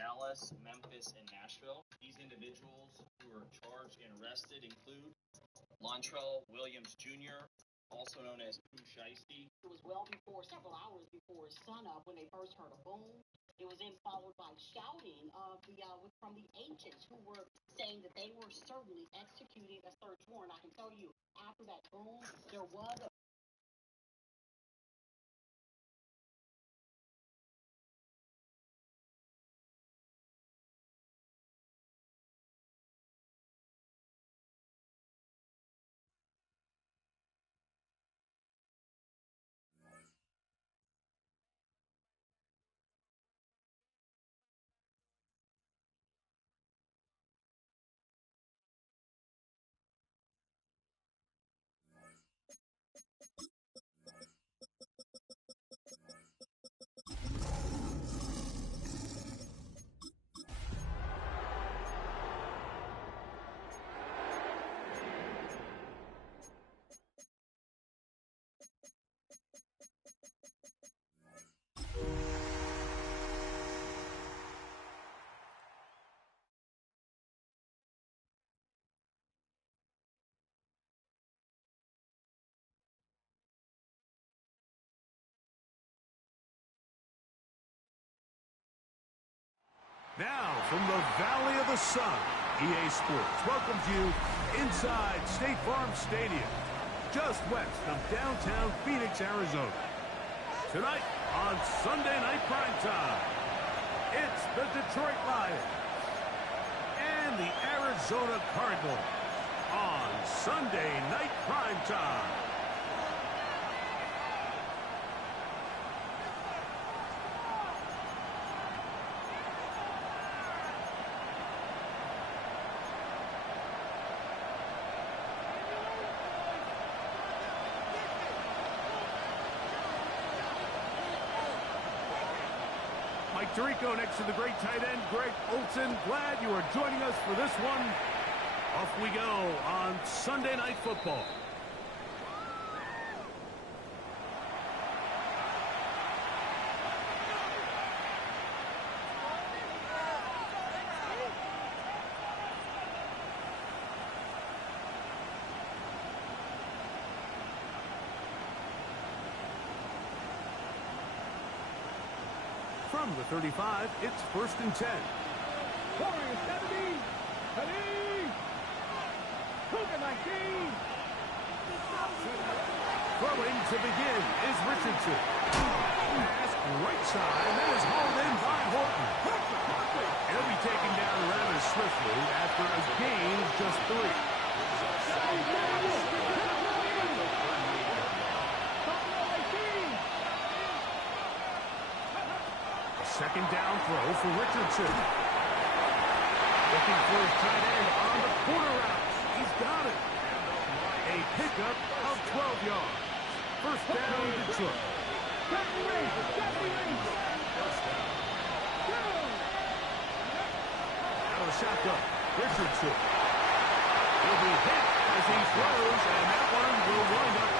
Dallas, Memphis, and Nashville. These individuals who were charged and arrested include Lontrell Williams Jr., also known as Pooh Shiesty. It was several hours before sunup when they first heard a boom. It was then followed by shouting from the agents who were saying that they were certainly executing a search warrant. I can tell you, after that boom, there was a Now, from the Valley of the Sun, EA Sports welcomes you inside State Farm Stadium, just west of downtown Phoenix, Arizona. Tonight on Sunday Night Primetime, it's the Detroit Lions and the Arizona Cardinals on Sunday Night Primetime. Mike Tirico next to the great tight end, Greg Olson. Glad you are joining us for this one. Off we go on Sunday Night Football. From the 35, it's 1st and 10. Throwing to begin is Richardson. Pass right side, and that is hauled in by Horton. He'll be taken down rather swiftly after a gain of just 3. Second down throw for Richardson. Looking for his tight end on the corner route. He's got it. A pickup of 12 yards. First down, Detroit. Out of the shotgun, Richardson. He'll be hit as he throws, and that one will wind up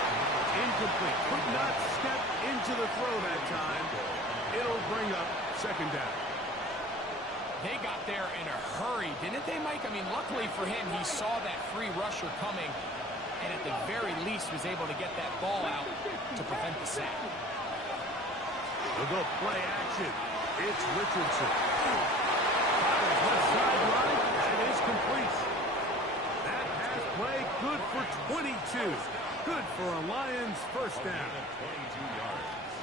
incomplete. Could not step into the throw that time. It'll bring up second down. They got there in a hurry, didn't they, Mike? I mean, luckily for him, he saw that free rusher coming, and at the very least was able to get that ball out to prevent the sack. We'll go play action. It's Richardson. Fires left sideline, and it is complete. That pass play good for 22. Good for a Lions first down.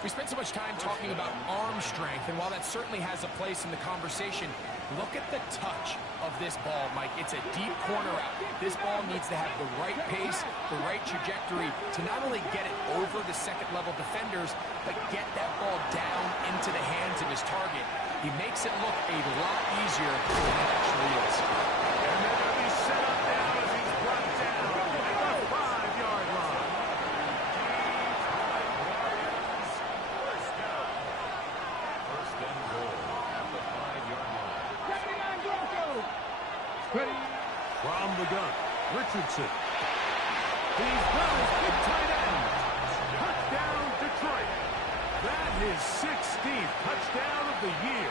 We spent so much time talking about arm strength, and while that certainly has a place in the conversation, look at the touch of this ball, Mike. It's a deep corner out. This ball needs to have the right pace, the right trajectory to not only get it over the second-level defenders, but get that ball down into the hands of his target. He makes it look a lot easier than it actually is. And they're going to be set up now as he's brought down at the 5-yard line. From the gun, Richardson. He's got his big tight end. Touchdown, Detroit. That is 16th touchdown of the year.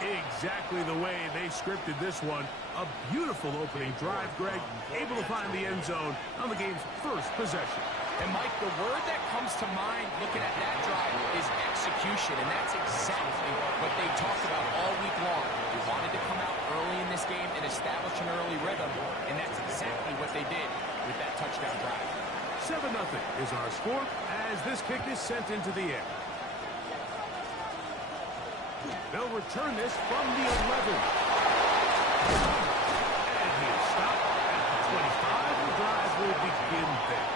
Exactly the way they scripted this one. A beautiful opening drive, Greg. Able to find the end zone on the game's first possession. And, Mike, the word that comes to mind looking at that drive is execution, and that's exactly what they talked about all week long. They wanted to come out early in this game and establish an early rhythm, and that's exactly what they did with that touchdown drive. 7-0 is our score as this kick is sent into the air. They'll return this from the 11. And he'll stop at the 25. The drive will begin there.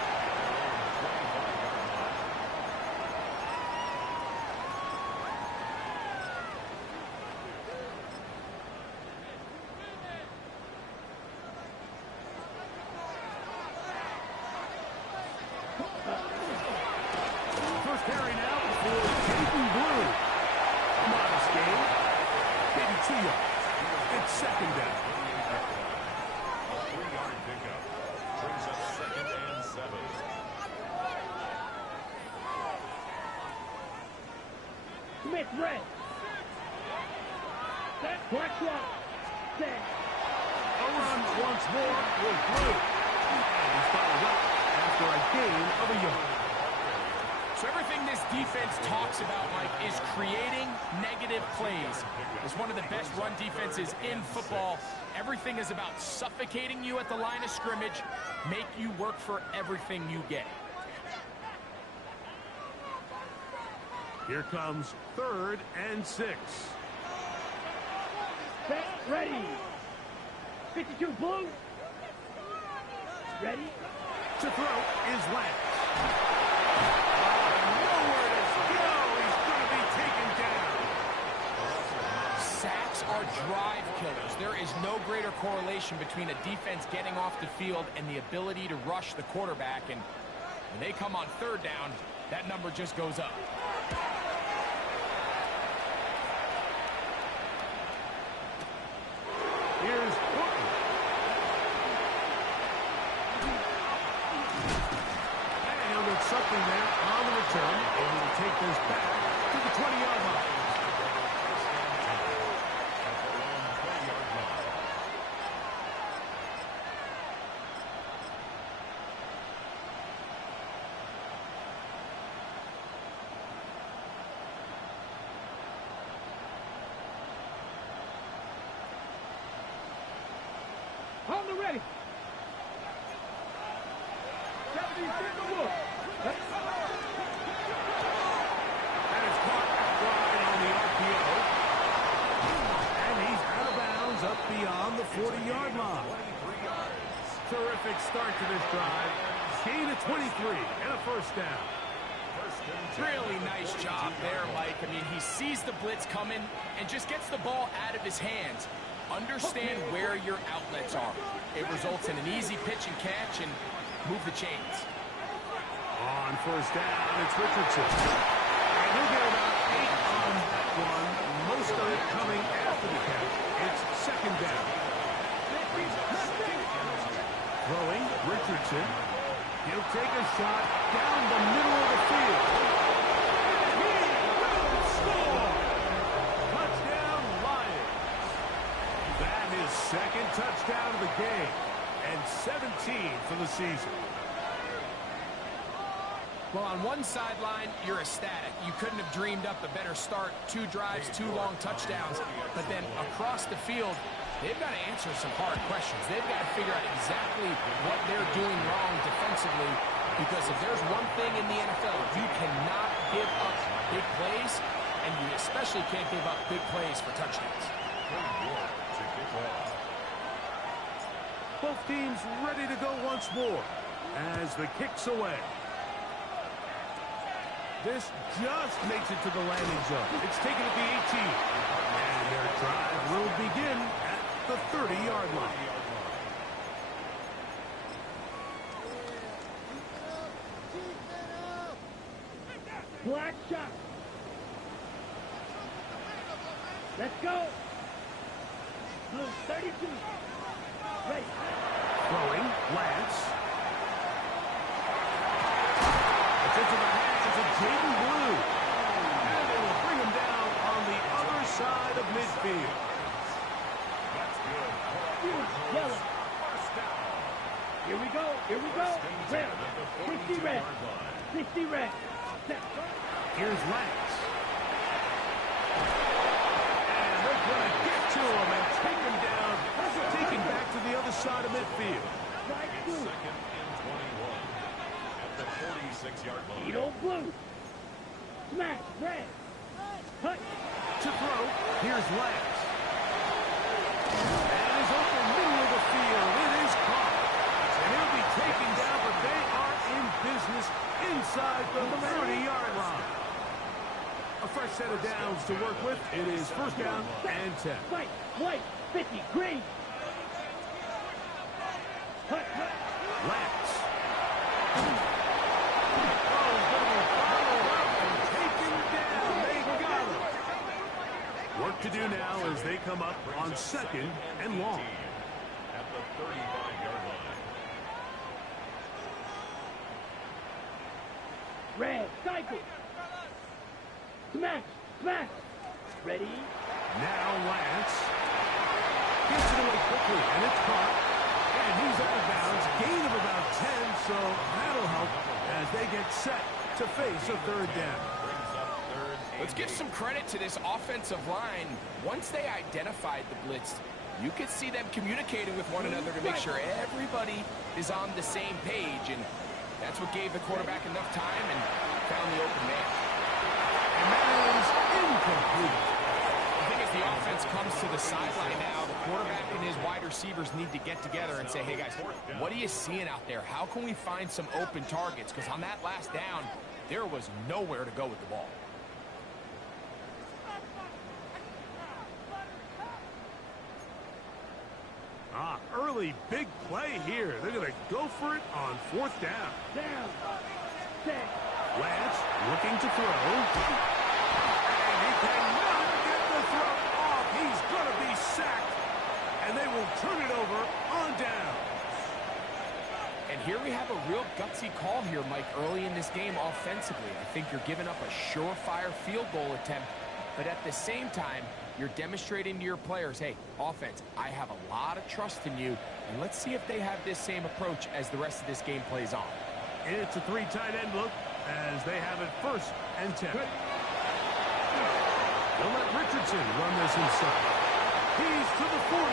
First carry now for Jaden Blue. A modest game. Maybe 2 yards. It's second down. 3-yard pickup. Brings up 2nd and 7. Smith red. Set. Black clock. Set. A run once more with Blue. And he's followed up after a gain of a yard. So everything this defense talks about, Mike, is creating negative plays. It's one of the best run defenses in football. Everything is about suffocating you at the line of scrimmage, make you work for everything you get. Here comes 3rd and 6. Set. Ready. 52 blue. Ready. To throw is Lance. Sacks are drive killers. There is no greater correlation between a defense getting off the field and the ability to rush the quarterback. And when they come on 3rd down, that number just goes up. Here's Portland. And he'll get something there on the return. Able to take this back to the 20-yard line. On the ready. 70 look. And it's caught wide on the RPO. And he's out of bounds up beyond the 40-yard line. Terrific start to this drive. Gain of 23 and a first down. Really nice job there, Mike. I mean, he sees the blitz coming and just gets the ball out of his hands. Understand where your outlets are. It results in an easy pitch and catch and move the chains. On first down, it's Richardson. And he'll get about 8 on that one. Most of it coming after the catch. It's second down. Throwing, Richardson. He'll take a shot down the middle of the field. He will score! Touchdown, Lions. That is second touchdown of the game. And 17 for the season. Well, on one sideline, you're ecstatic. You couldn't have dreamed up a better start. 2 drives, 2 long touchdowns. But then across the field, they've got to answer some hard questions. They've got to figure out exactly what they're doing wrong defensively. Because if there's one thing in the NFL, you cannot give up big plays, and you especially can't give up big plays for touchdowns. Both teams ready to go once more as the kick's away. This just makes it to the landing zone. It's taken at the 18. And their drive will begin at the 30-yard line. Black shot. Let's go. Blue 32. Ready. Throwing, Lance. It's into the hands of Jaden Blue. And they will bring him down on the other side of midfield. midfield. That's good. Yellow. Here we go. Here we go. Red. 60 red. 60 red. Set. Here's Lance. And they're going to get to him and take him down. Taken back to the other side of midfield. Right It's through. second and 21 at the 46-yard line. Edo blue. Smash. Red. Cut. To throw, here's Lance. And he's open middle of the field. It is caught. And he'll be taken down, but they are in business inside the 30-yard line. A fresh set of downs to work with. It is first down and 10. White. White. 50. Green. Cut. Cut. Lance. Oh, he's going to be followed up and taken down. They got him. Work to do now as they come up on second and long. At the 35-yard line. Red. Cycle. Smash. Smash. Ready. Now Lance gets it away quickly, and it's caught. And he's out of bounds. Gain of about 10, so that'll help as they get set to face a third down. Brings up third and Let's give some credit to this offensive line. Once they identified the blitz, you could see them communicating with one another to make sure everybody is on the same page, and that's what gave the quarterback enough time and found the open man. And that is incomplete. The thing is, the offense comes to the sideline now. The quarterback and his wide receivers need to get together and say, hey, guys, what are you seeing out there? How can we find some open targets? Because on that last down, there was nowhere to go with the ball. Early big play here. They're going to go for it on fourth down. Down. Set. Lance looking to throw. And he cannot get the throw off. He's going to be sacked. And they will turn it over on down. And here we have a real gutsy call here, Mike, early in this game offensively. I think you're giving up a surefire field goal attempt, but at the same time, you're demonstrating to your players, hey, offense, I have a lot of trust in you, and let's see if they have this same approach as the rest of this game plays on. It's a three tight end look as they have it first and 10. They'll let Richardson run this inside. He's to the 40.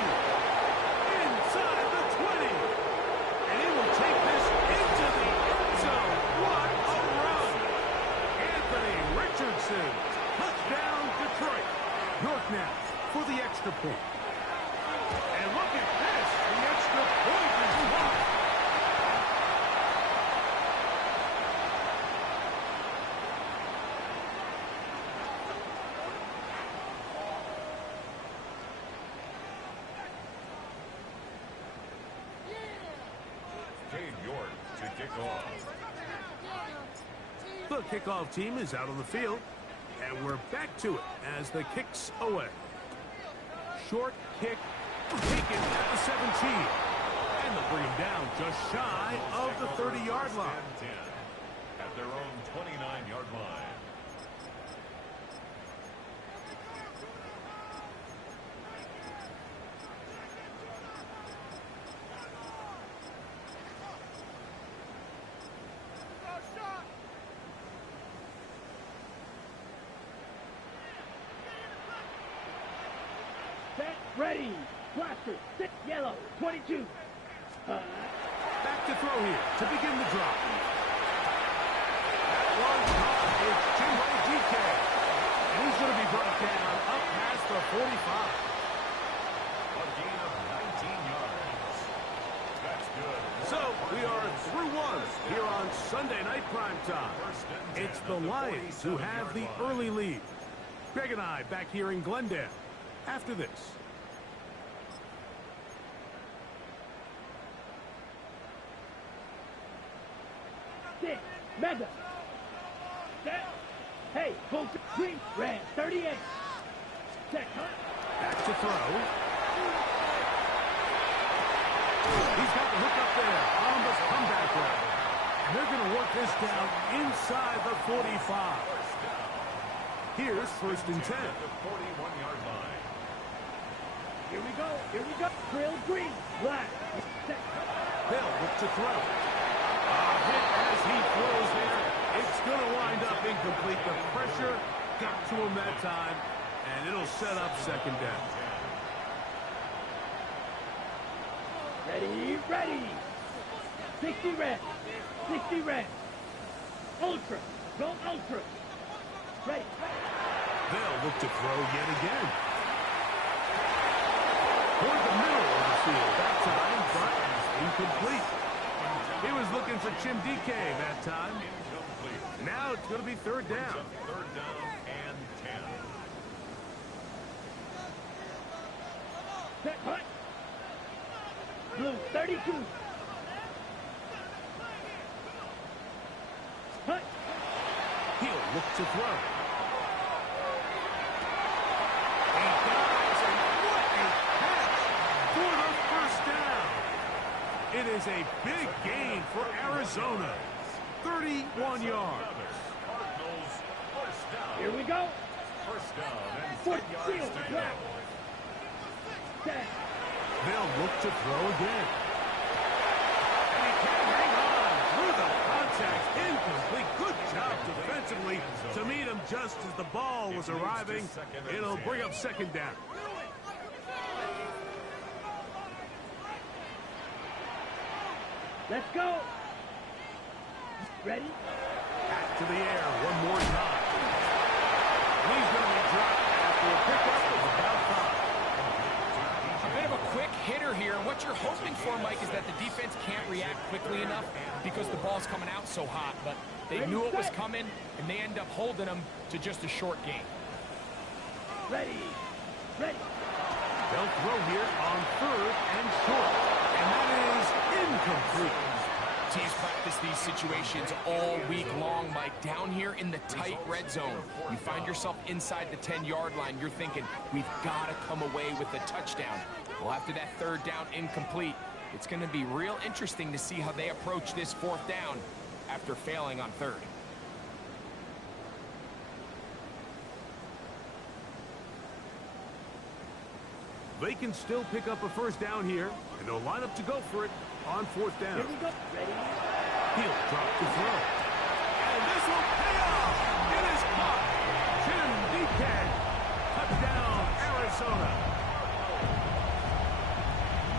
Inside the 20. And he will take this into the end zone. What a run. Anthony Richardson. Touchdown, Detroit. York now for the extra point. And look at this. The extra point is won. Cade York to kick off. The kickoff team is out on the field, and we're back to it as the kick's away. Short kick taken at the 17. And they'll bring him down just shy of the 30-yard line. 10 at their own 29-yard line. Set. Ready. Blaster. Sit. Yellow. 22. Back to throw here to begin the drop. That one caught is Jimbo DK. And he's going to be brought down up past the 45. A gain of 19 yards. That's good. So we are through one here on Sunday Night Primetime. It's the Lions who have the early lead. Greg and I back here in Glendale after this. Six. Mega. Set. Hey, full green. Red. 38. Set. Cut. Back to throw. He's got the hook up there on the comeback route. And they're going to work this down inside the 45. Here's first and 10. At the 41-yard line. Here we go. Here we go. Trail green. Black. Hill look to throw. Hit as he throws there. It's going to wind up incomplete. The pressure got to him that time, and it'll set up second down. Ready, ready. 60 red. 60 red. Ultra. Go ultra. Ready. They'll look to throw yet again. Toward the middle of the field that time, but incomplete. He was looking for Jim DK that time. Now it's going to be third down. Third down and 10. Set, hut. Blue, 32. Hut. He'll look to throw. He dives, and what a catch for the first down. It is a big gain for Arizona. 31 yards. Cardinals first down. Here we go. First down and 10 Foot, yards seal, to go. black. Set. They'll look to throw again. And he can't hang on through the contact. Incomplete. Good job defensively to meet him just as the ball was arriving. It'll bring up second down. Let's go. Ready? Back to the air one more time. And he's going to be dropped after a pickup of about 5. A bit of a quick hitter here. What you're hoping for, Mike, is that the defense can't react quickly enough because the ball's coming out so hot. But they knew it was coming, and they end up holding them to just a short gain. Ready. Ready. They'll throw here on third and short. And that is incomplete. Teams practice these situations all week long, Mike. Down here in the tight red zone, you find yourself inside the 10-yard line. You're thinking, we've got to come away with a touchdown. Well, after that third down incomplete, it's going to be real interesting to see how they approach this fourth down after failing on third. They can still pick up a first down here, and they'll line up to go for it on fourth down. Here we go. Ready. He'll drop the throw. And this will pay off. It is caught. Jim DK. Touchdown, Arizona.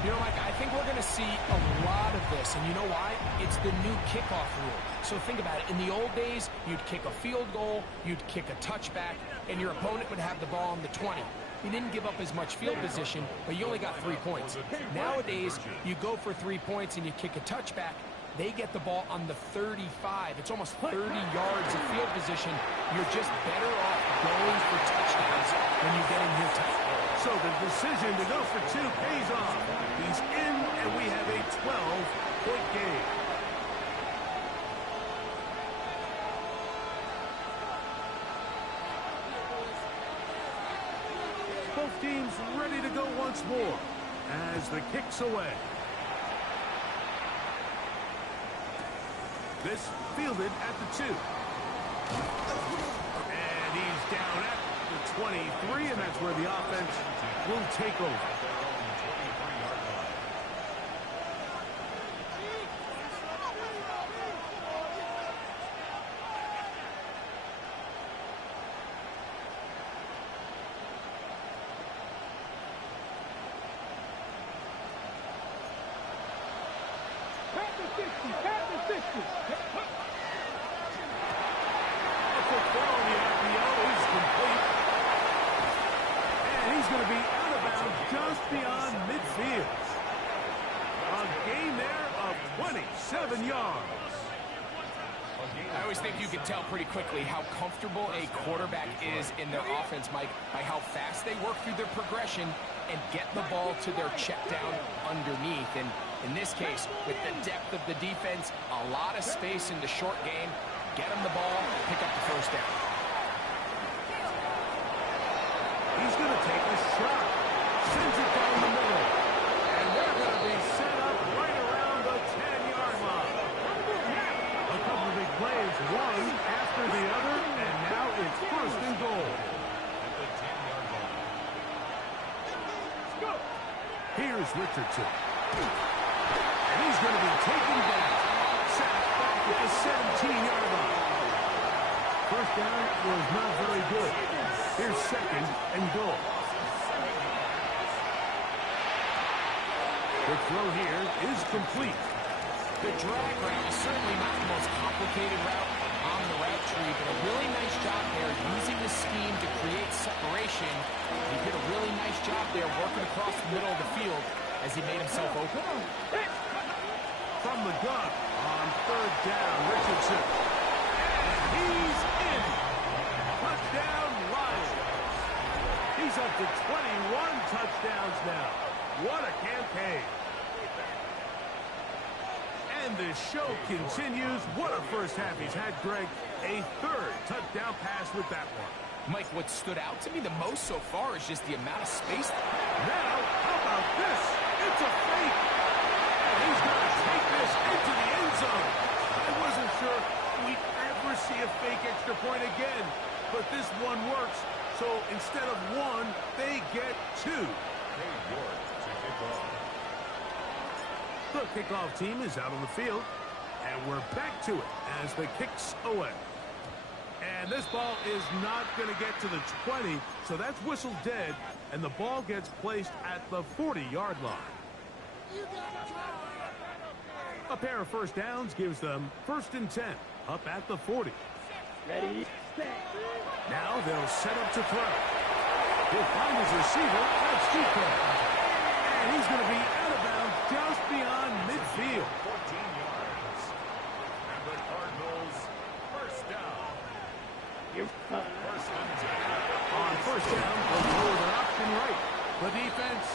You know, Mike, I think we're going to see a lot of this, and you know why? It's the new kickoff rule. So think about it. In the old days, you'd kick a field goal, you'd kick a touchback, and your opponent would have the ball on the 20. You didn't give up as much field position, but you only got 3 points. Nowadays, you go for 3 points and you kick a touchback. They get the ball on the 35. It's almost 30 yards of field position. You're just better off going for touchdowns when you get in here tight. So the decision to go for 2 pays off. He's in, and we have a 12-point game. Both teams ready to go once more as the kick's away. This fielded at the 2. And he's down at the 23, and that's where the offense will take over. Just beyond midfield. A gain there of 27 yards. I always think you can tell pretty quickly how comfortable a quarterback is in their offense, Mike, by how fast they work through their progression and get the ball to their check down underneath. And in this case, with the depth of the defense, a lot of space in the short game, get them the ball, pick up the first down. He's going to take a shot. Sends it down the middle. And they're going to be set up right around the 10-yard line. A couple of big plays, one after the other, and now it's first and goal. At the 10-yard line. Let's go. Here's Richardson. And he's going to be taken down. Sacked back at the 17-yard line. First down was not very good. Here's second and goal. The throw here is complete. The drag route is certainly not the most complicated route on the route tree, but a really nice job there using the scheme to create separation. He did a really nice job there working across the middle of the field as he made himself open. From the gun on third down, Richardson. And he's in. Touchdown, Lions. He's up to 21 touchdowns now. What a campaign. And the show continues. What a first half he's had, Greg. A third touchdown pass with that one. Mike, what stood out to me the most so far is just the amount of space. Now, how about this? It's a fake. And he's going to take this into the end zone. I wasn't sure we'd ever see a fake extra point again. But this one works. So instead of one, they get two. The kickoff team is out on the field, and we're back to it as the kick's away. And this ball is not going to get to the 20, so that's whistled dead, and the ball gets placed at the 40-yard line. A pair of first downs gives them 1st and 10, up at the 40. Ready, set. Now they'll set up to throw. He'll find his receiver, that's Chico. And he's going to be out of bounds just beyond midfield. 14 yards. And the Cardinals, first down. First and 10. On first down, they'll go with an option right. The defense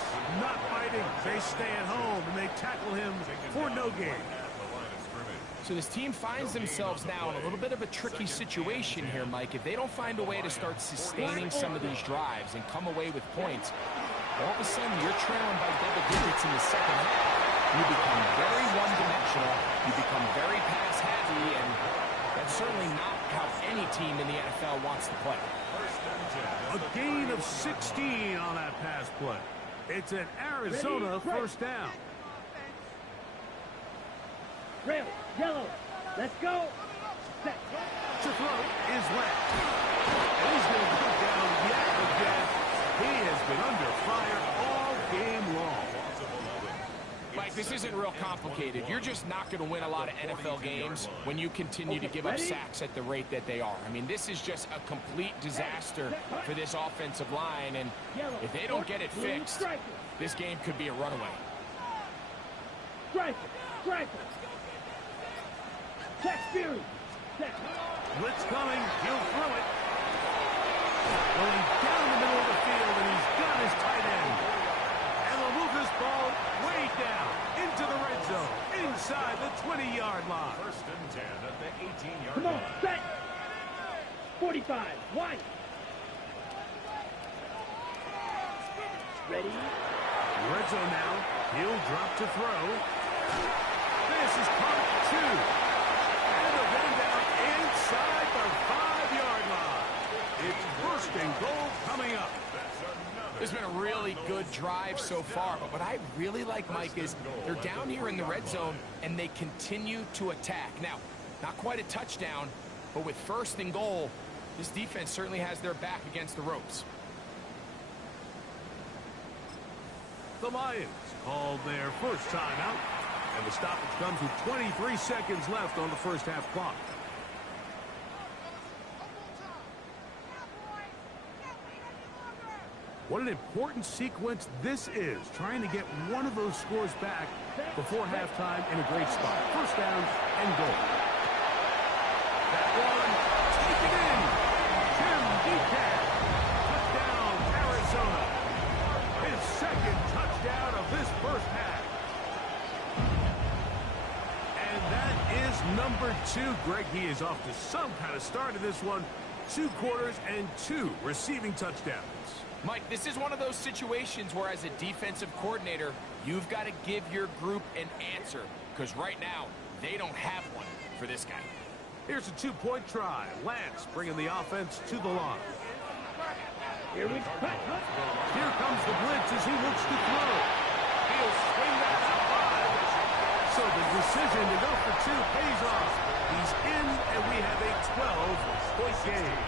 not fighting. They stay at home, and they tackle him for no gain. So this team finds themselves now in a little bit of a tricky situation here, Mike. If they don't find a way to start sustaining some of these drives and come away with points, all of a sudden you're trailing by double digits in the second half. You become very one-dimensional. You become very pass-happy, and that's certainly not how any team in the NFL wants to play. A gain of 16 on that pass play. It's an Arizona first down. Red, yellow, let's go. Set. To throw is left. And he's going to go down yet again. He has been under fire all game long. Mike, this isn't real complicated. You're just not going to win a lot of NFL games when you continue to give up sacks at the rate that they are. I mean, this is just a complete disaster for this offensive line, and if they don't get it fixed, this game could be a runaway. Striker, striker. Check Fury. Blitz coming. He'll throw it. Going down the middle of the field, and he's got his tight end. And they'll move this ball way down into the red zone, inside the 20-yard line. First and 10 at the 18-yard Come on, line. set. 45, wide. Ready. Red zone now. He'll drop to throw. This is part 2. And they'll get him down inside the 5-yard line. It's 1st and goal coming up. There's been a really good drive so far, but what I really like, Mike, is they're down here in the red zone, and they continue to attack. Now, not quite a touchdown, but with 1st and goal, this defense certainly has their back against the ropes. The Lions called their first timeout, and the stoppage comes with 23 seconds left on the first half clock. What an important sequence this is, trying to get one of those scores back before halftime in a great spot. First down and goal. That one, taken in. Tim Deacon, touchdown, Arizona. His 2nd touchdown of this first half. And that is number 2. Greg, he is off to some kind of start in this one. 2 quarters and 2 receiving touchdowns. Mike, this is one of those situations where as a defensive coordinator, you've got to give your group an answer, because right now, they don't have one for this guy. Here's a 2-point try. Lance bringing the offense to the line. Here we go. Here comes the blitz as he looks to throw. He he'll swing that out wide. So the decision to go for two pays off. He's in, and we have a 12-point game.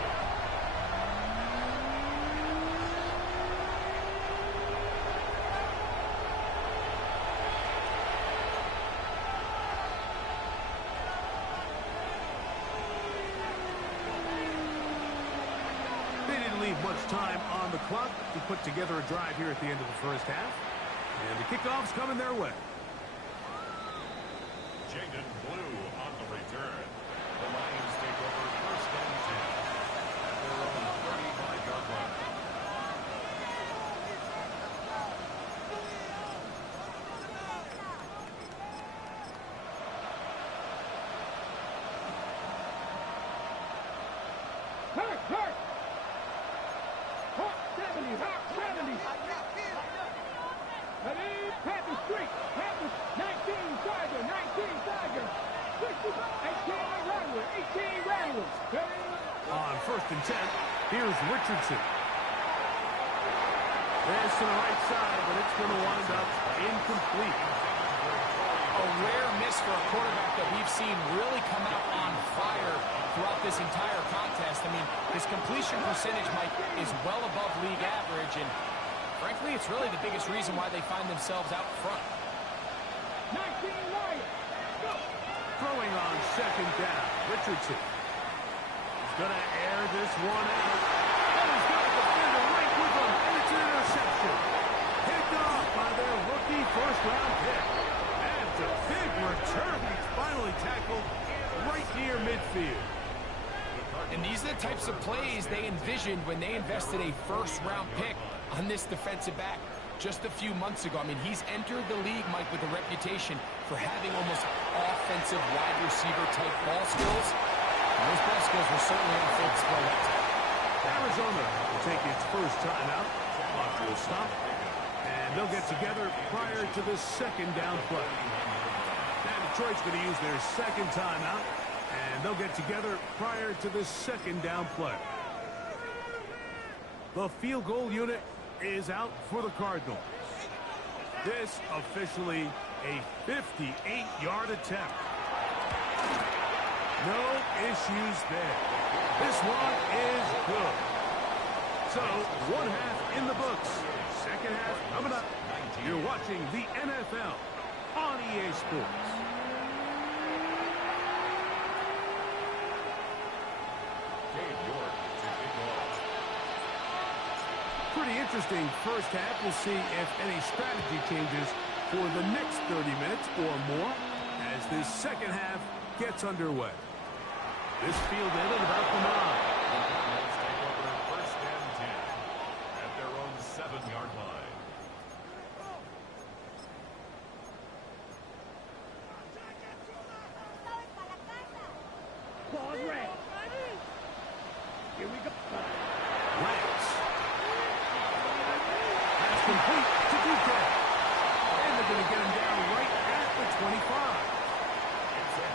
They didn't leave much time on the clock to put together a drive here at the end of the first half. And the kickoff's coming their way. Jaden Blue on the return. The Lions take over first and 10 at their own 35-yard line. Hurt! Hawk 70, Hawk 70. Ready? Panther streak. Panthers 19, Tiger, 19, Tiger. 18 Rattler, 18 Rattler. Ready? On first and 10, here's Richardson. Pass to the right side, but it's going to wind up incomplete. A rare miss for a quarterback that we've seen really come out on fire throughout this entire contest. I mean, his completion percentage, Mike, is well above league average, and frankly, it's really the biggest reason why they find themselves out front. 19 Lions. Go. Throwing on second down, Richardson. He's going to air this one out. And he's got the defender right with him, and it's an interception. Picked off by their rookie first-round pick. And a big return. He's finally tackled right near midfield. And these are the types of plays they envisioned when they invested a first-round pick on this defensive back just a few months ago. I mean, he's entered the league, Mike, with a reputation for having almost offensive wide receiver type ball skills. And those ball skills were certainly on full display that time. Arizona will take its first timeout. Clock will stop. And they'll get together prior to the second down play. Now Detroit's going to use their second timeout. And they'll get together prior to the second down play. The field goal unit is out for the Cardinals. This officially a 58-yard attempt. No issues there. This one is good. So, one half in the books. Second half coming up. You're watching the NFL on EA Sports. Pretty interesting first half. We'll see if any strategy changes for the next 30 minutes or more as this second half gets underway. This field in at about the 9. The Cardinals take over first and 10 at their own 7-yard line. Pause red. Here we go. Lance. Pass complete to DK. And they're going to get him down right at the 25.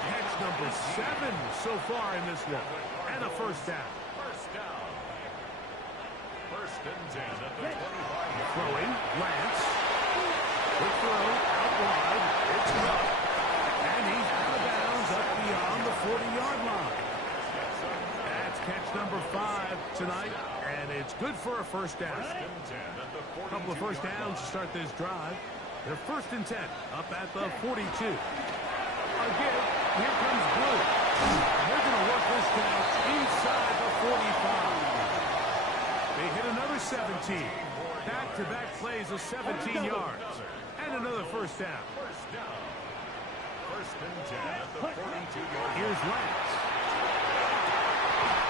Catch number 7 so far in this one. And a first down. First down. First and 10 at the 25. Throwing, Lance. Quick throw, out wide. It's up. And he's out of bounds up beyond the 40-yard line. That's catch number 5 tonight. And it's good for a first down. A couple of first downs to start this drive. They're first and 10 up at the 42. Again, here comes Blue. They're going to work this down inside the 45. They hit another 17. Back-to-back plays of 17 yards. And another first down. First and 10 at the 42-yard. Here's Lance.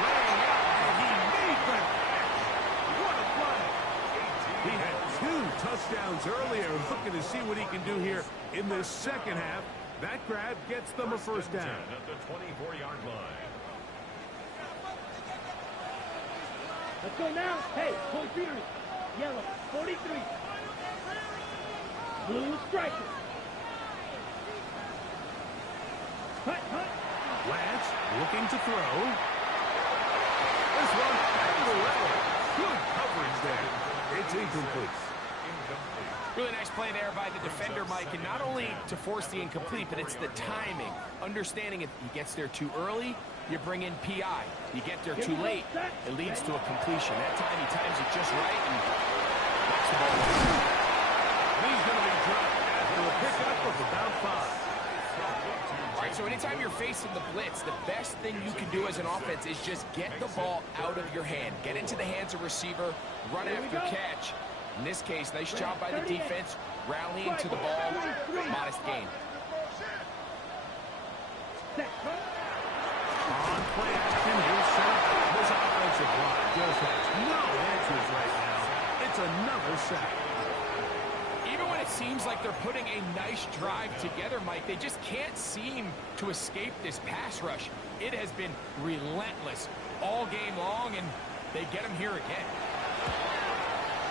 Laying out, and he made the catch. What a play. He had 2 touchdowns earlier. Looking to see what he can do here in this second half. That grab gets them a first down. At the 24-yard line. Let's go now. Hey, 43. Yellow, 43. Blue striker. Hut. Lance looking to throw. This one at the level. Good coverage there. It's incomplete. Incomplete. Really nice play there by the defender, Mike, and not only to force the incomplete, but it's the timing. Understanding if he gets there too early, you bring in PI. You get there too late, it leads to a completion. That time he times it just right and knocks the ball away. He's going to be dropped after a pickup of about 5. All right, so anytime you're facing the blitz, the best thing you can do as an offense is just get the ball out of your hand. Get into the hands of receiver, run after catch. In this case, nice job by the defense, rallying to the ball, modest gain. On play action, here's set up. This offensive line just has no answers right now. It's another sack. Even when it seems like they're putting a nice drive together, Mike, they just can't seem to escape this pass rush. It has been relentless all game long, and they get him here again.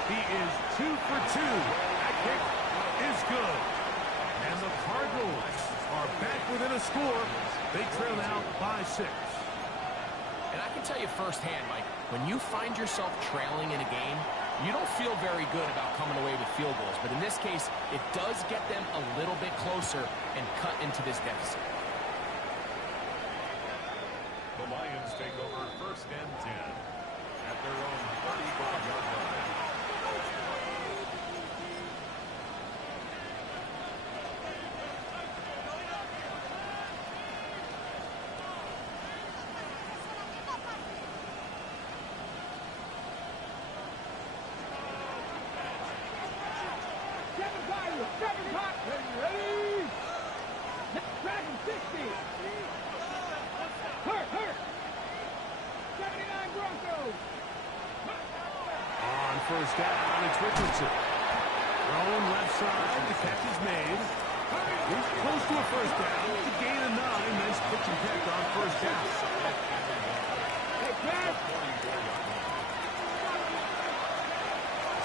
He is 2 for 2. That kick is good. And the Cardinals are back within a score. They trail out by 6. And I can tell you firsthand, Mike, when you find yourself trailing in a game, you don't feel very good about coming away with field goals. But in this case, it does get them a little bit closer and cut into this deficit. The Lions take over 1st and 10 at their own 35-yard line. First down, it's Richardson. Thrown left side, the catch is made. He's close to a first down. It's a gain of 9. Nice pitch and catch on first down.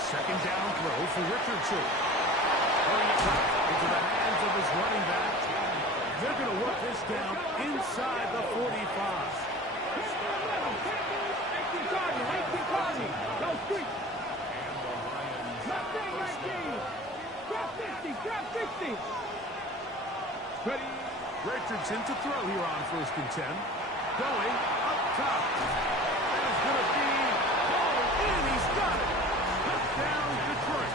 Second down throw for Richardson. Throwing it up into the hands of his running back. They're going to work this down inside the 45. Go street. Drop 50, drop 50. Ready. Richardson to throw here on 1st and 10. Going up top. That is going to be hauled in. He's got it. Touchdown, Detroit.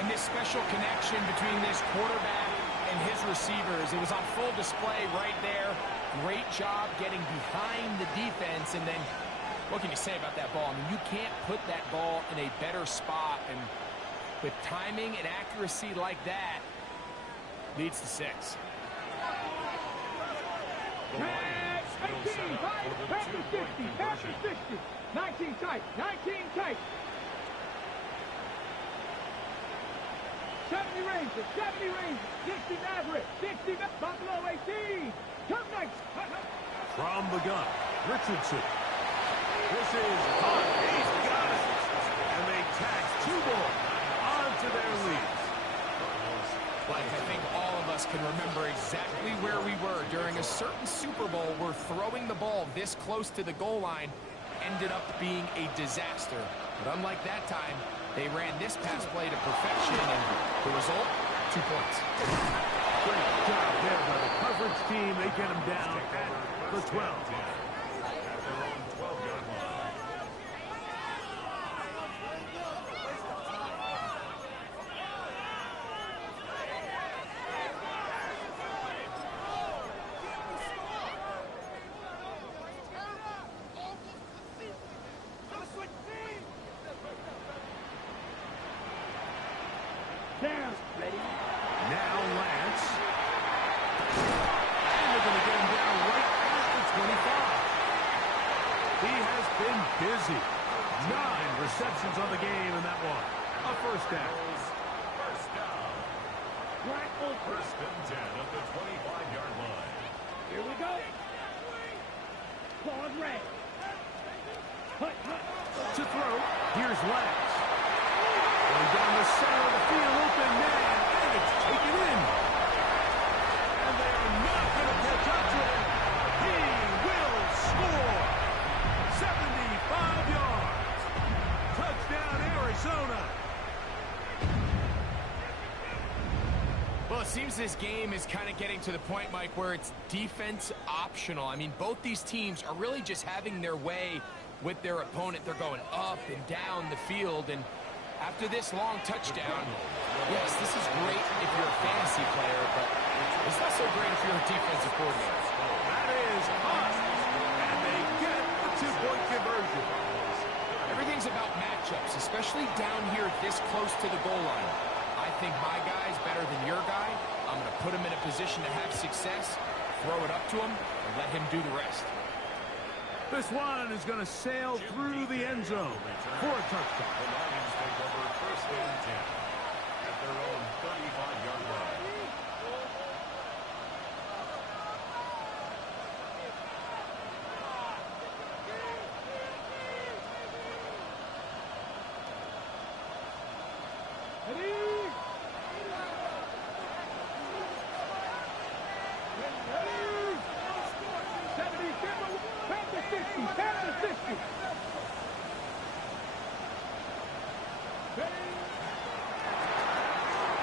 And this special connection between this quarterback and his receivers, it was on full display right there. Great job getting behind the defense, and then what can you say about that ball? I mean, you can't put that ball in a better spot, and with timing and accuracy like that, leads to 6. The Lions will set up for the Pass to 60, pass to 60. 19 tight, 19 tight. 70 Rangers, 70 Rangers. 60 Maverick, 60 Buffalo 18. Turn nice. From the gun, Richardson. This is hot. He's got it. And they tax 2 more onto their lead. Like, I think all of us can remember exactly where we were during a certain Super Bowl where throwing the ball this close to the goal line ended up being a disaster. But unlike that time, they ran this pass play to perfection, and the result, 2 points. Great job there by the coverage team. They get him down at the 12. at their own 12-yard line. Down. Ready. Now Lance. And they're going to get him down right at the 25. He has been busy. 9 receptions on the game in that one. A first down. First down. Right open. First and 10 at the 25-yard line. Here we go. Claws red. Hut, hut. To throw, here's Lance. Going down the center of the field, open man, and it's taken in. And they are not going to catch up to him. He will score. 75 yards. Touchdown, Arizona. seems this game is kind of getting to the point, Mike, where it's defense optional. I mean, both these teams are really just having their way with their opponent. They're going up and down the field, and after this long touchdown, yes, this is great if you're a fantasy player, but it's not so great if you're a defensive coordinator. That is hot, and they get the two-point conversion. Everything's about matchups, especially down here this close to the goal line. I think my guy's better than your guy. I'm going to put him in a position to have success, throw it up to him, and let him do the rest. This one is going to sail through the end zone for a touchdown. The Lions take over first and 10 at their own 35-yard line.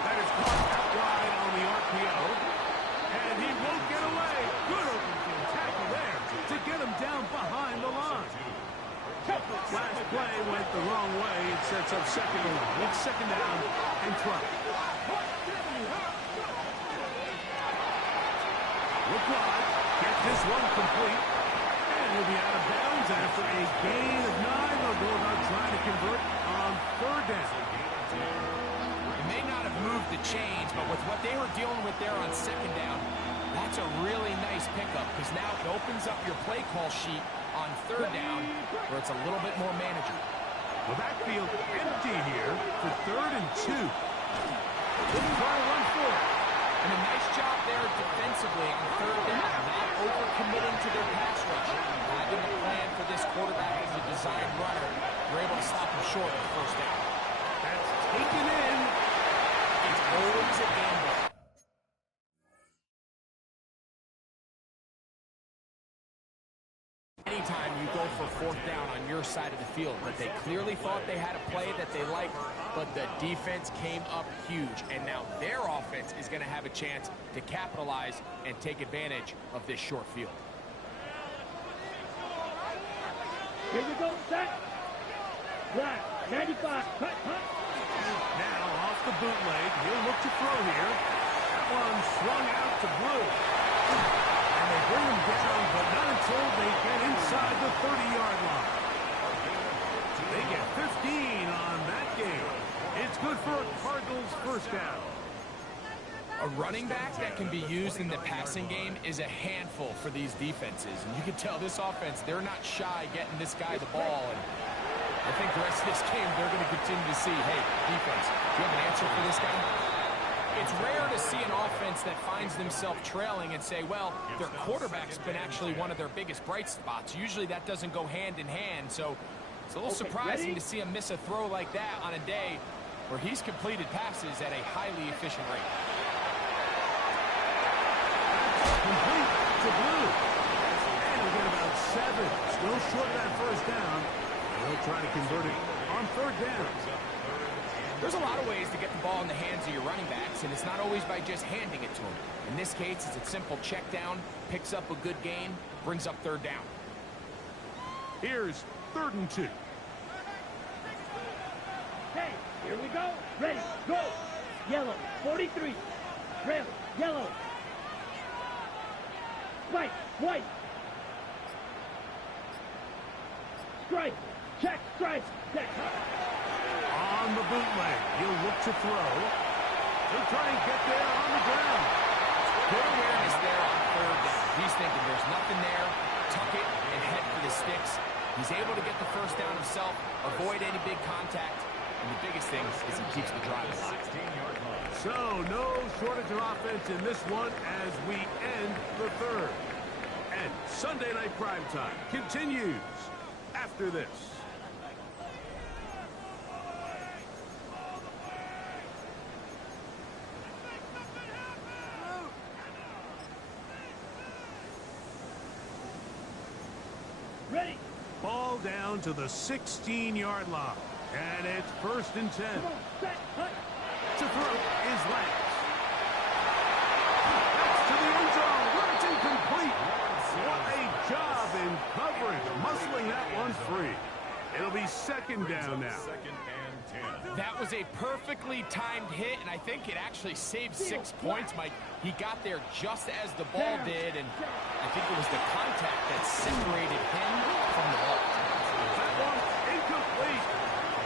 That is caught out wide on the RPO, and he won't get away. Good open tackle there to get him down behind the line. Last play went the wrong way. It sets up second and long. It's second down and 12. Look wide. Get this one complete. And he'll be out of bounds after a gain of 9. They'll go about trying to convert on third down. It may not have moved the chains, but with what they were dealing with there on second down, that's a really nice pickup because now it opens up your play call sheet on third down where it's a little bit more manageable. The backfield empty here for third and 2. Looking for a run for it. And a nice job there defensively on third down, not overcommitting to their pass rush. Having a plan for this quarterback as a design runner, we're able to stop him short of the first down. That's taken in. It's always a gamble. Anytime you go for fourth down on your side of the field, but they clearly thought they had a play that they liked, but the defense came up huge, and now their offense is going to have a chance to capitalize and take advantage of this short field. Here we go, set. Right, 95, cut. Now off the bootleg, he'll look to throw here. That one swung out to Blue. And they bring him down, but not until they get inside the 30-yard line. They get 15 on that game. It's good for a Cardinals first down. A running back that can be used in the passing game is a handful for these defenses. And you can tell this offense, they're not shy getting this guy the ball. And I think the rest of this game, they're going to continue to see, hey, defense, do you have an answer for this guy? It's rare to see an offense that finds themselves trailing and say, well, their quarterback's been actually one of their biggest bright spots. Usually that doesn't go hand in hand. So it's a little surprising to see him miss a throw like that on a day where he's completed passes at a highly efficient rate. Complete to Blue. And he'll get about 7. Still short of that first down. And he'll try to convert it on third down. There's a lot of ways to get the ball in the hands of your running backs, and it's not always by just handing it to them. In this case, it's a simple check down, picks up a good gain, brings up third down. Here's third and 2. Hey, here we go. Ready, go. Yellow, 43. Red, yellow. White. Stripe, check, stripe, check. On the bootleg, he'll look to throw. He'll try and get there on the ground. Good awareness there on third down. He's thinking there's nothing there, tuck it, and head for the sticks. He's able to get the first down himself, avoid any big contact, and the biggest thing is he keeps the drive alive. So, no shortage of offense in this one as we end the third. And Sunday Night Primetime continues after this. Ready. Ball down to the 16-yard line. And it's first and 10. Come on, set, cut. To throw is Lance. to the end zone, where it's incomplete. What a job in coverage, muscling that one free. It'll be second down now. Second and 10. That was a perfectly timed hit, and I think it actually saved 6 points, Mike. He got there just as the ball did, and I think it was the contact that separated him from the ball. That one incomplete.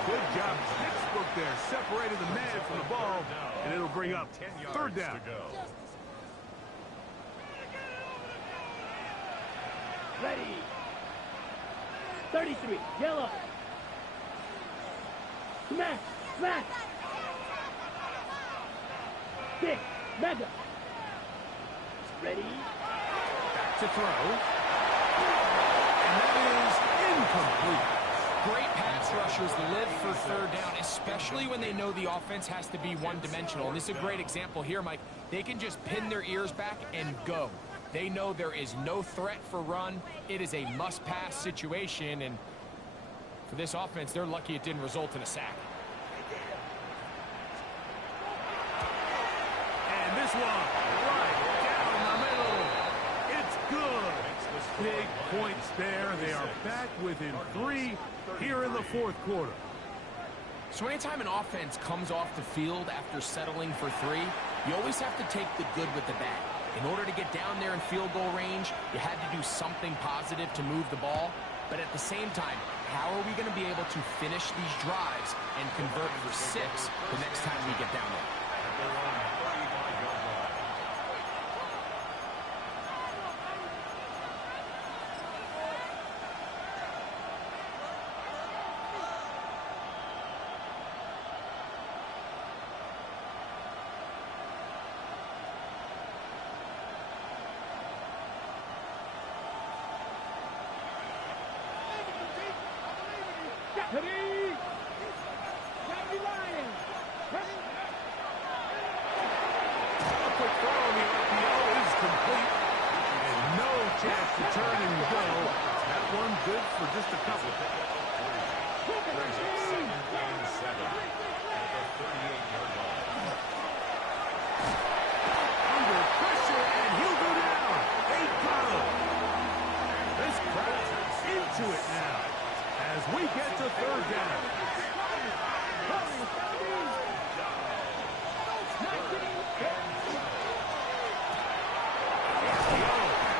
Good job. Textbook there. Separated the man from the ball, and it'll bring up 10 yards third down. to go. Ready. 33. Yellow. Smash. Smash. 6. Mega. Ready. Back to throw. And that is incomplete. Great pass rushers live for third down, especially when they know the offense has to be one-dimensional. And this is a great example here, Mike. They can just pin their ears back and go. They know there is no threat for run. It is a must-pass situation, and for this offense, they're lucky it didn't result in a sack. And this one, right down the middle. It's good. Big points there. They are back within 3 here in the fourth quarter. So anytime an offense comes off the field after settling for 3, you always have to take the good with the bad. In order to get down there in field goal range, you had to do something positive to move the ball. But at the same time, how are we going to be able to finish these drives and convert for 6 the next time we get down there? At their own 35-yard line. Ready. Johnny Ryan. A quick throw on the RPO is complete. And no chance to turn and go. That one good for just a couple. Brings up second and 7 at the 38-yard line. Under pressure, and he'll go down. They got him. This crowd is into it now as we get to third down.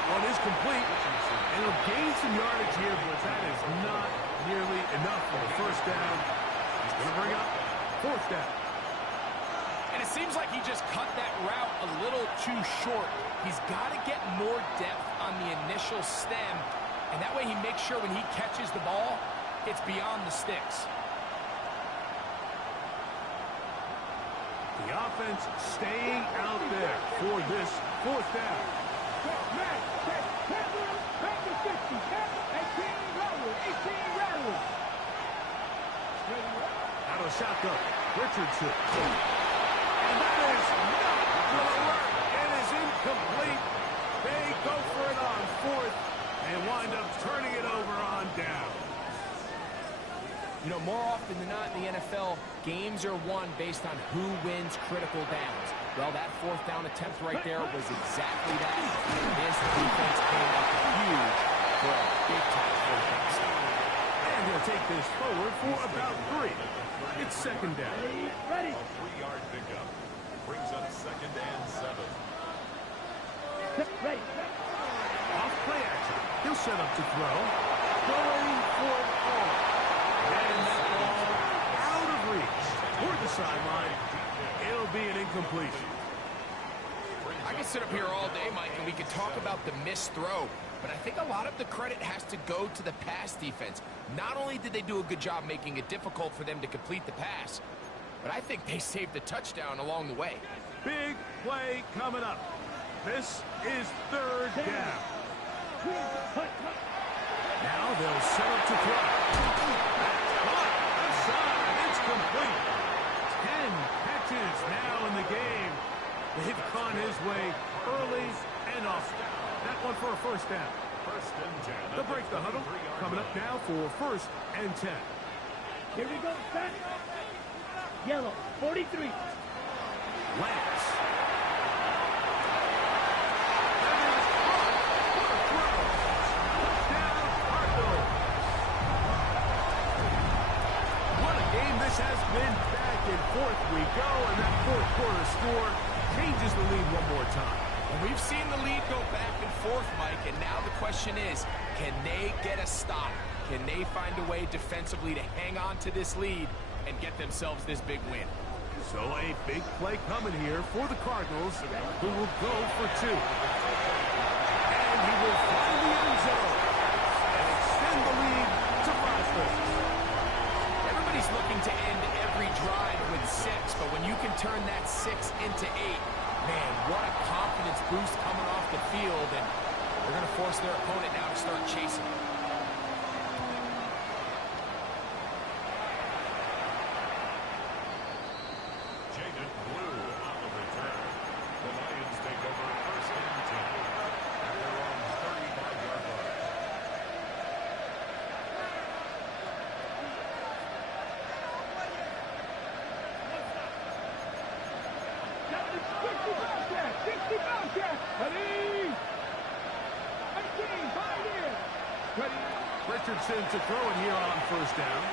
One is complete, and he'll gain some yardage here, but that is not nearly enough for the first down. He's going to bring up fourth down. And it seems like he just cut that route a little too short. He's got to get more depth on the initial stem, and that way he makes sure when he catches the ball, it's beyond the sticks. The offense staying out there for this fourth down. Out of the shotgun, Richardson. And that is not going to work. It is incomplete. They go for it on fourth and wind up turning it over on down. You know, more often than not in the NFL, games are won based on who wins critical downs. Well, that fourth down attempt right there was exactly that. This defense came up huge for a big-time fourth down stop. And he'll take this forward for about 3. It's second down. Ready. A 3-yard pickup. Brings up second and 7. Ready. Off play action. He'll set up to throw. Going for it all. And that ball out of reach. Toward the sideline. It'll be an incompletion. I can sit up here all day, Mike, and we can talk about the missed throw, but I think a lot of the credit has to go to the pass defense. Not only did they do a good job making it difficult for them to complete the pass, but I think they saved the touchdown along the way. Big play coming up. This is third down. Now they'll set up to throw. That's caught. Inside. It's complete. 10 catches now in the game. They've gone his way early and often. That one for a first down. First and 10. They'll break the huddle. Coming up now for first and 10. Here we go, set. Yellow, 43. Lance. game, this has been back and forth we go, and that fourth quarter score changes the lead one more time. And we've seen the lead go back and forth, Mike, and now the question is, can they get a stop? Can they find a way defensively to hang on to this lead and get themselves this big win? So a big play coming here for the Cardinals, who will go for two. And he will find the end zone and extend the lead to 5 points. Everybody's looking to end every drive with 6, but when you can turn that 6 into 8, man, what a confidence boost coming off the field, and they're going to force their opponent now to start chasing. Richardson to throw it here on first down.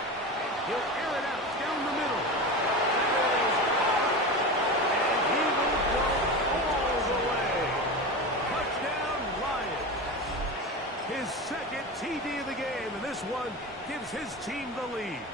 He'll air it out down the middle. And he will go all the way. Touchdown, Lions. His second TD of the game, and this one gives his team the lead.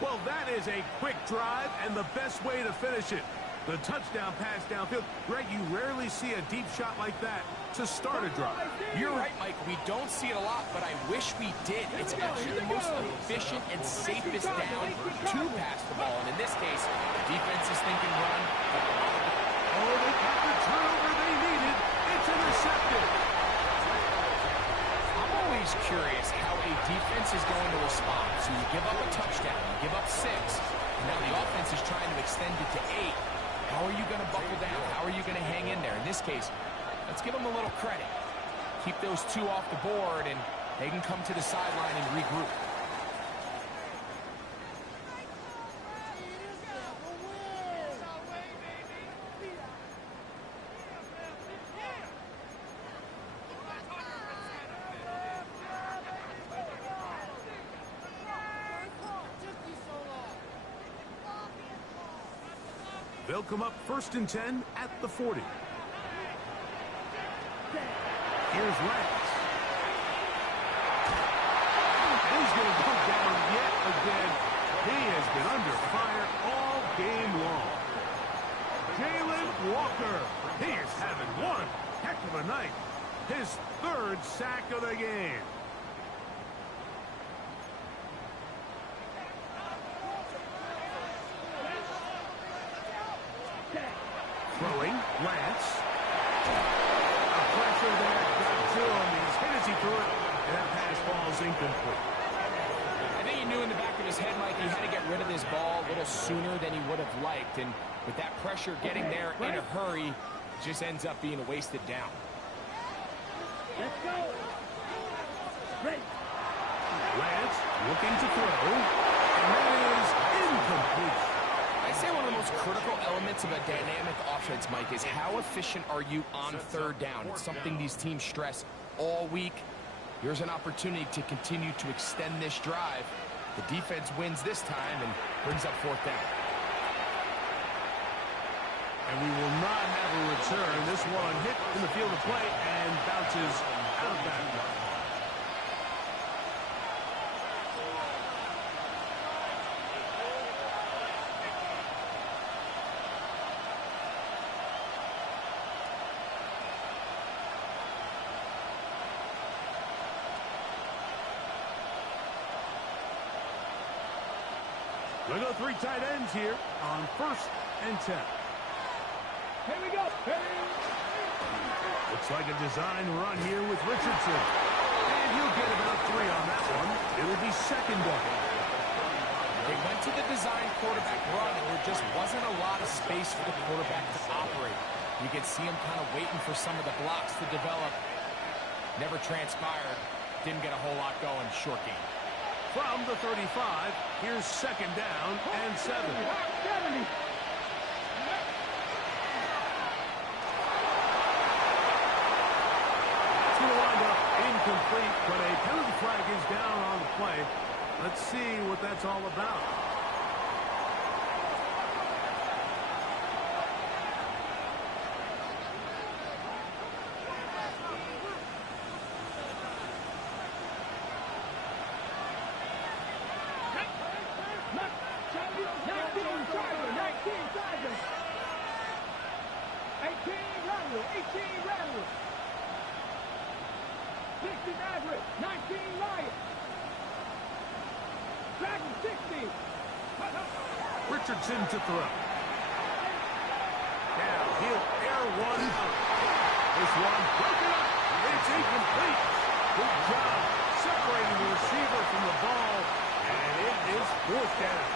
Well, that is a quick drive and the best way to finish it. The touchdown pass downfield. Greg, you rarely see a deep shot like that to start a drive. You're right, Mike. We don't see it a lot, but I wish we did. It's actually the most efficient and safest down to pass the ball. And in this case, the defense is thinking run. Oh, they got the turnover they needed. It's intercepted. I'm always curious how a defense is going to respond. So you give up a touchdown, you give up 6, and now the offense is trying to extend it to 8. How are you going to buckle down? How are you going to hang in there? In this case, let's give them a little credit. Keep those 2 off the board, and they can come to the sideline and regroup. They'll come up 1st and 10 at the 40. Here's Lance. He's going to go down yet again. He has been under fire all game long. Jalen Walker. He is having one heck of a night. His 3rd sack of the game. Throwing, Lance. A pressure there got to him. He's hit as he threw it, and that pass ball's incomplete. I think he knew in the back of his head, Mike, he had to get rid of this ball a little sooner than he would have liked. And with that pressure getting there in a hurry, it just ends up being a wasted down. Let's go. Ready. Lance looking to throw, and that is incomplete. I'd say one of the most critical elements of a dynamic offense, Mike, is how efficient are you on 3rd down? It's something these teams stress all week. Here's an opportunity to continue to extend this drive. The defense wins this time and brings up 4th down. And we will not have a return. This one hit in the field of play and bounces out of bounds. We'll go 3 tight ends here on 1st and 10. Here we go. Looks like a design run here with Richardson. And he'll get about 3 on that one. It'll be 2nd down. They went to the design quarterback run, and there just wasn't a lot of space for the quarterback to operate. You could see him kind of waiting for some of the blocks to develop. Never transpired. Didn't get a whole lot going. Short game. From the 35, here's 2nd down and 7. 70. It's going to wind up incomplete, but a penalty flag is down on the play. Let's see what that's all about. Richardson to throw. Now he'll air one out. This one broken up. It's incomplete. Good job separating the receiver from the ball, and it is fourth down.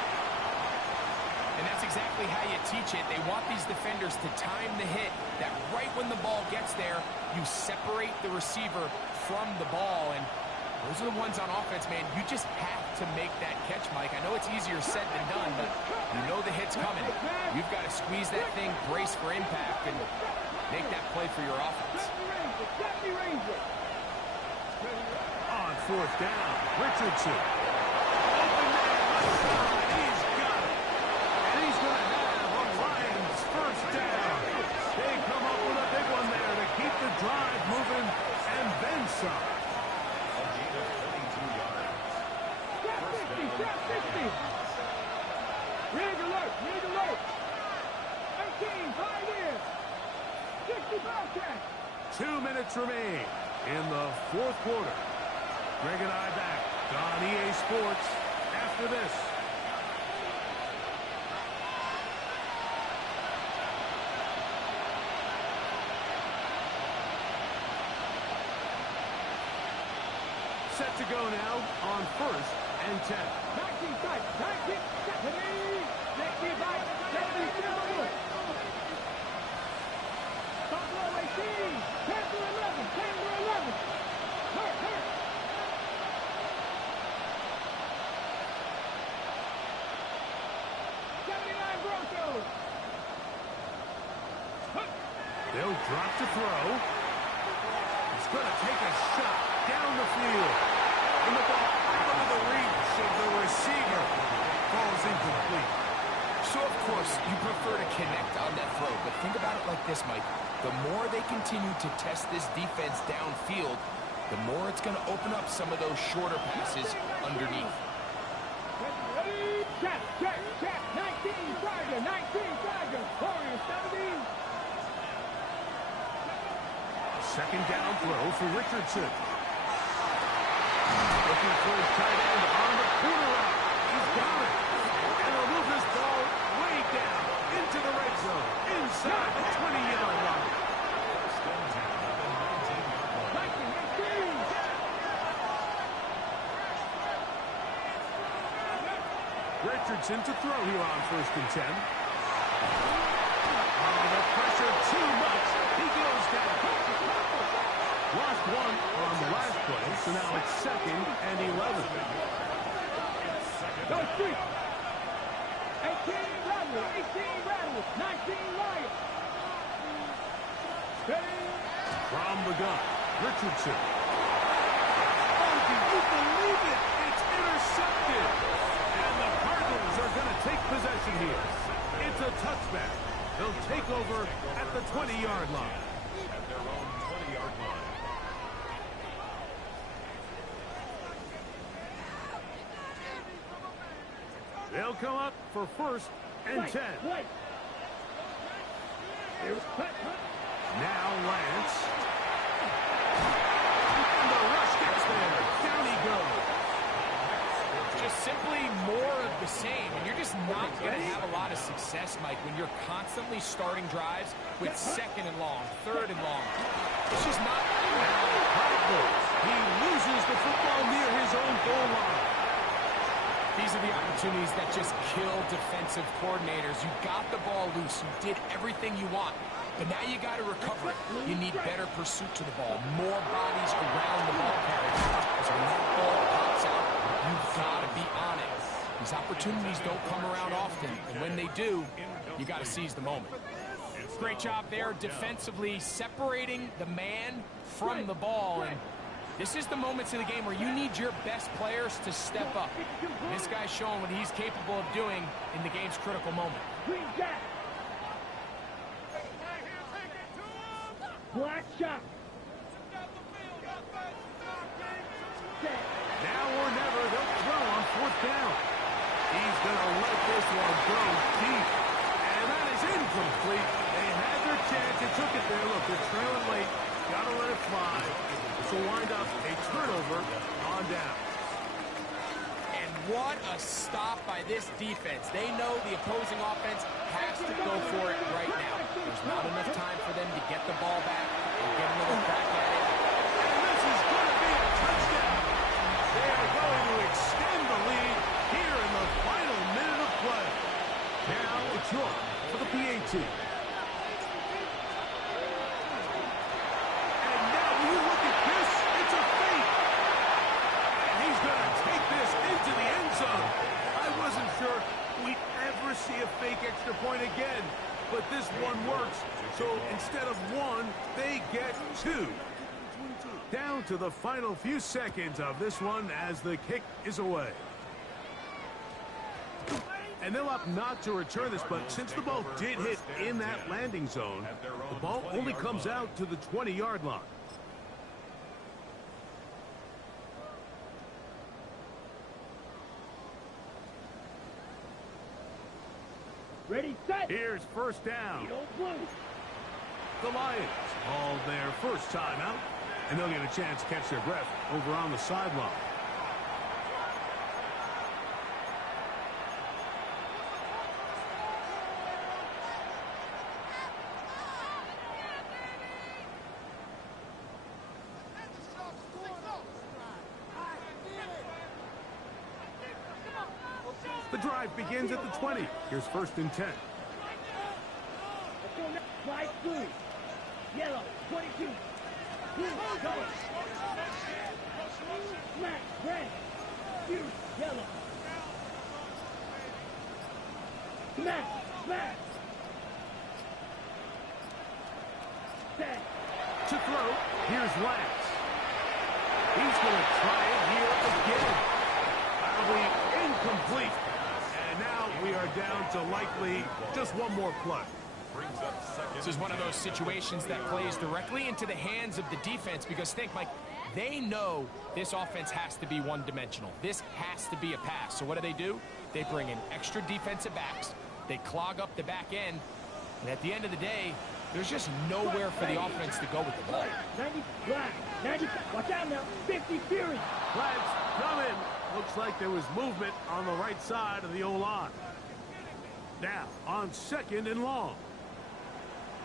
And that's exactly how you teach it. They want these defenders to time the hit, that right when the ball gets there, you separate the receiver from the ball. And those are the ones on offense, man. You just have to make that catch, Mike. I know it's easier said than done, but you know the hit's coming. You've got to squeeze that thing, brace for impact, and make that play for your offense. On fourth down, Richardson. Open man left side. He's got it. And he's going to have a Lions first down. They come up with a big one there to keep the drive moving and then some. Rig alert, rig alert. 18, 5 in. 65 catch. 2 minutes remain in the fourth quarter. Greg and I back on EA Sports after this. Set to go now on first and 10. 19 tight, 19, 70, 19 tight, 70, Buffalo 18, 10 to 11, 10 to 11. Hurt, hurt. Broncos. They'll drop to throw. He's going to take a shot down the field. And the ball out of the reach of the receiver. Falls incomplete. So, of course, you prefer to connect on that throw, but think about it like this, Mike. The more they continue to test this defense downfield, the more it's going to open up some of those shorter passes underneath. Check, check, check. 19 Tiger, 19 Tiger. Warriors 17. Second down throw for Richardson. Looking for his tight end on the corner route. He's got it. And he'll move this ball way down into the red zone, inside the 20-yard line. Richardson to throw here on first and 10. Oh, the pressure too much. He goes down. Lost one on the last play, so now it's second and 11. Go street. 18 Rattle, 18 Rattle, 19 Lions. From the gun, Richardson. Oh, can you believe it? It's intercepted. And the Cardinals are going to take possession here. It's a touchback. They'll take over at the 20-yard line. At their own 20-yard line. They'll come up for first and 10. Now Lance. And the rush gets there. Down he goes. Just simply more of the same, and you're just not going to have a lot of success, Mike, when you're constantly starting drives with second and long, third and long. It's just not. He loses the football near his own goal line. These are the opportunities that just kill defensive coordinators. You got the ball loose. You did everything you want. But now you got to recover it. You need better pursuit to the ball. More bodies around the ball carrier. Because when that ball pops out, you've got to be on it. These opportunities don't come around often. And when they do, you got to seize the moment. Great job there defensively separating the man from the ball. And This is the moments of the game where you need your best players to step up. And this guy's showing what he's capable of doing in the game's critical moment. Green jack. Black shot. Now or never, they'll throw on fourth down. He's going to let this one go deep. And that is incomplete. They had their chance. They took it there. Look, they're trailing late. Got to let it fly. This will wind up a turnover on down. And what a stop by this defense. They know the opposing offense has to go for it right now. There's not enough time for them to get the ball back and get another crack at it. And this is going to be a touchdown. They are going to extend the lead here in the final minute of play. Now it's your for the PAT. And now will you look at this? It's a fake. And he's going to take this into the end zone. I wasn't sure we'd ever see a fake extra point again. But this one works. So instead of one, they get two. Down to the final few seconds of this one as the kick is away. And they'll opt not to return this, but since the ball did hit in that landing zone, the ball only comes out to the 20-yard line. Ready, set. Here's first down. Blue. The Lions called their first timeout, and they'll get a chance to catch their breath over on the sideline. The drive begins at the 20. Here's first and 10. Fly blue. Yellow. 22. Blue. Double. Smack. Red. Blue. Yellow. Smack. Smack. Set. To throw, here's Lance. He's going to try it here again. That'll be incomplete. And now we are down to likely just one more play. This is one of those situations that plays directly into the hands of the defense because think, Mike, they know this offense has to be one-dimensional. This has to be a pass. So what do? They bring in extra defensive backs. They clog up the back end. And at the end of the day, there's just nowhere for the offense to go with the ball. 90 black. 90. Watch out now. 50 Fury. Flags coming. Looks like there was movement on the right side of the O-line. Now on second and long.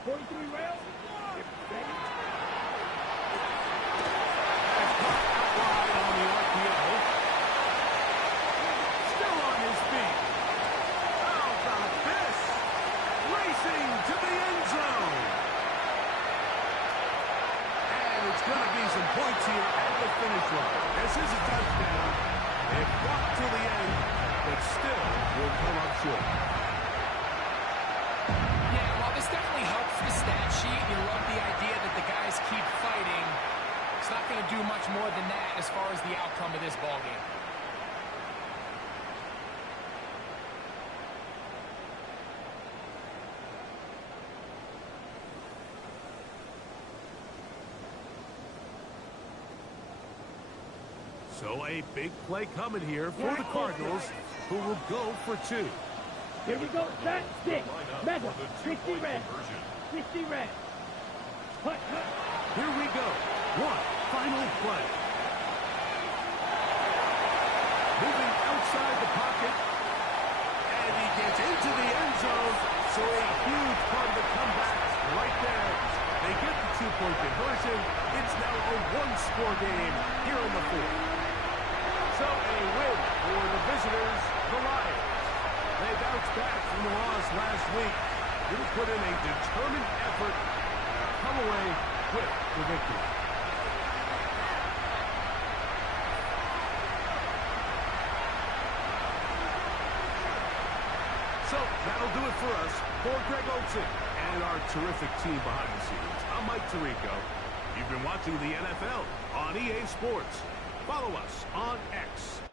43 rails. Ready. Wide on the RPO. Still on his feet. How about this? Racing to the end zone. And it's going to be some points here at the finish line. This is a touchdown. They fought to the end, but still will come up short. Yeah, while this definitely helps the stat sheet, you love the idea that the guys keep fighting. It's not going to do much more than that as far as the outcome of this ballgame. So a big play coming here for the Cardinals, who will go for two. Here we go. Set. Stick. Mega. 60 red. 60 red. Hut, hut. Here we go. One final play. Moving outside the pocket. And he gets into the end zone. So a huge part of the comeback right there. They get the two-point conversion. It's now a one-score game here in the fourth. So a win for the visitors, the Lions. They bounced back from the loss last week. They put in a determined effort to come away with the victory. So that'll do it for us. For Greg Olsen and our terrific team behind the scenes, I'm Mike Tirico. You've been watching the NFL on EA Sports. Follow us on X